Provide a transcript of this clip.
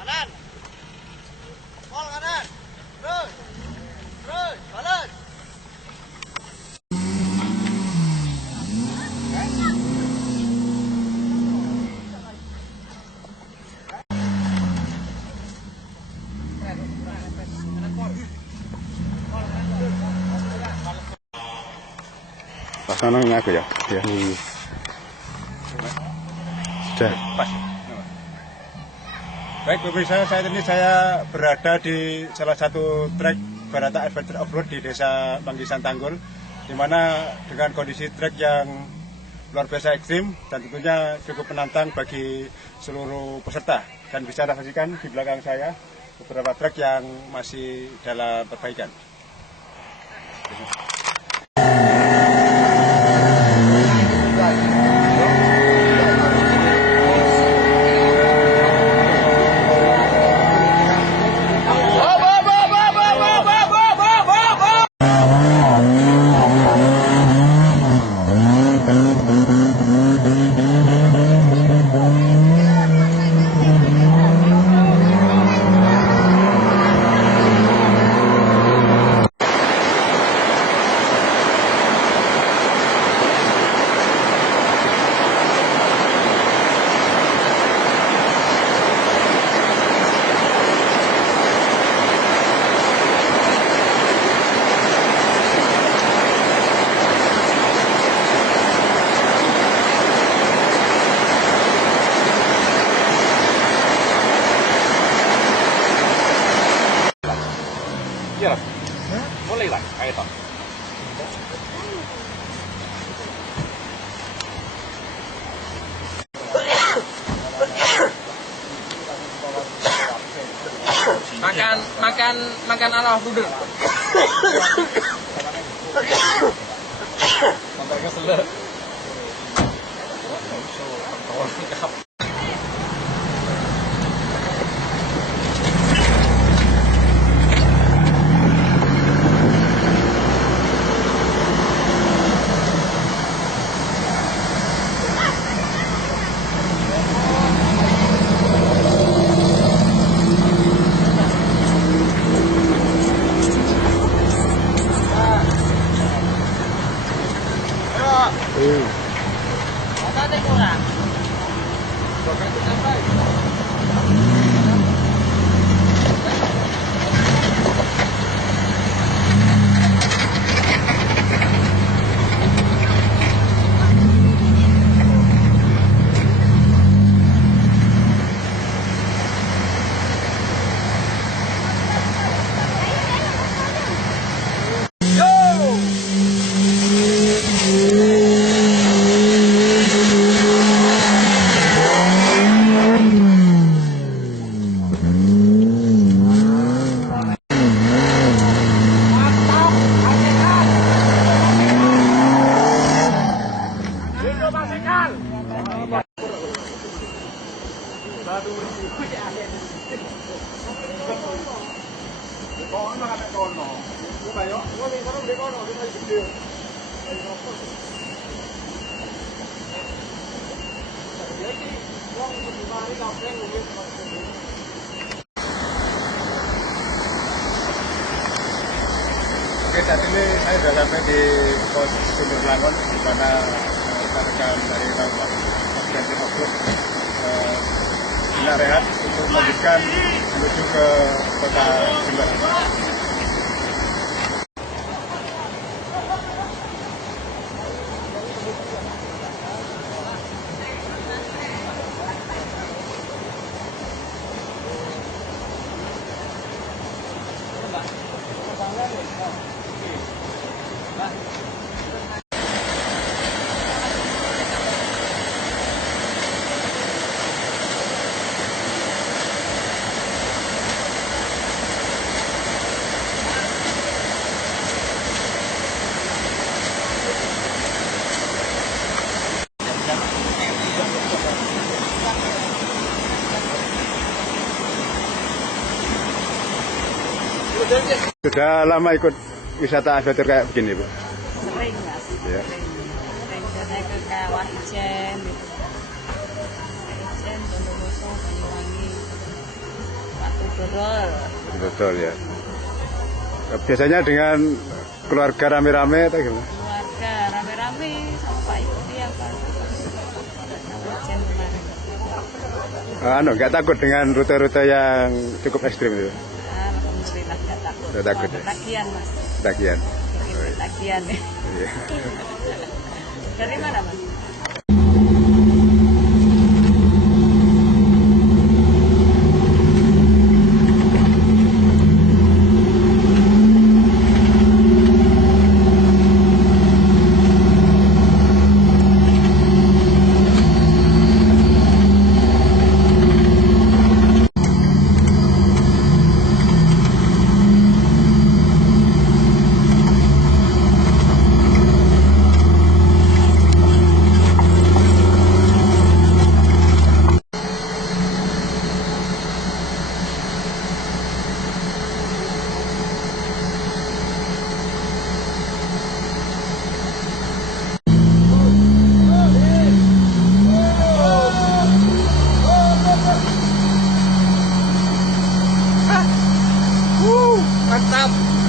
Kanan. Pol kanan. Terus. Terus, balik. Pasangannya aku ya? Ya. Sudah. Pas. Baik pemirsa, saat ini saya berada di salah satu trek Barata Adventure Offroad di Desa Manggisan Tanggul, di mana dengan kondisi trek yang luar biasa ekstrim dan tentunya cukup menantang bagi seluruh peserta. Dan bisa Anda saksikan di belakang saya beberapa trek yang masih dalam perbaikan. Iya, boleh lah, kayak itu. Makan ala bruder. Sampai keselak. Ada kurang. Oke, saat ini saya sudah sampai di pos Sumber Langon, di mana rekan dari Bapak Adventure Offroad rehat untuk melanjutkan menuju ke kota Jember. Sudah lama ikut wisata adventure kayak begini, Bu? Sering mas, Iya. sering biasanya ke Kawah Ijen gitu. Ijen, Bondowoso, Banyuwangi, Watu Dodol. Betul ya. Biasanya dengan keluarga rame-rame atau gimana? Keluarga rame-rame sama Pak Ibu dia Pak. Kawah Ijen kemarin. Nggak takut dengan rute-rute yang cukup ekstrim itu? Alhamdulillah nggak takut. Nggak takut ya? Tagihan mas, Tagihan. bikin tagihan ya. Iya. Dari mana mas? Mantap.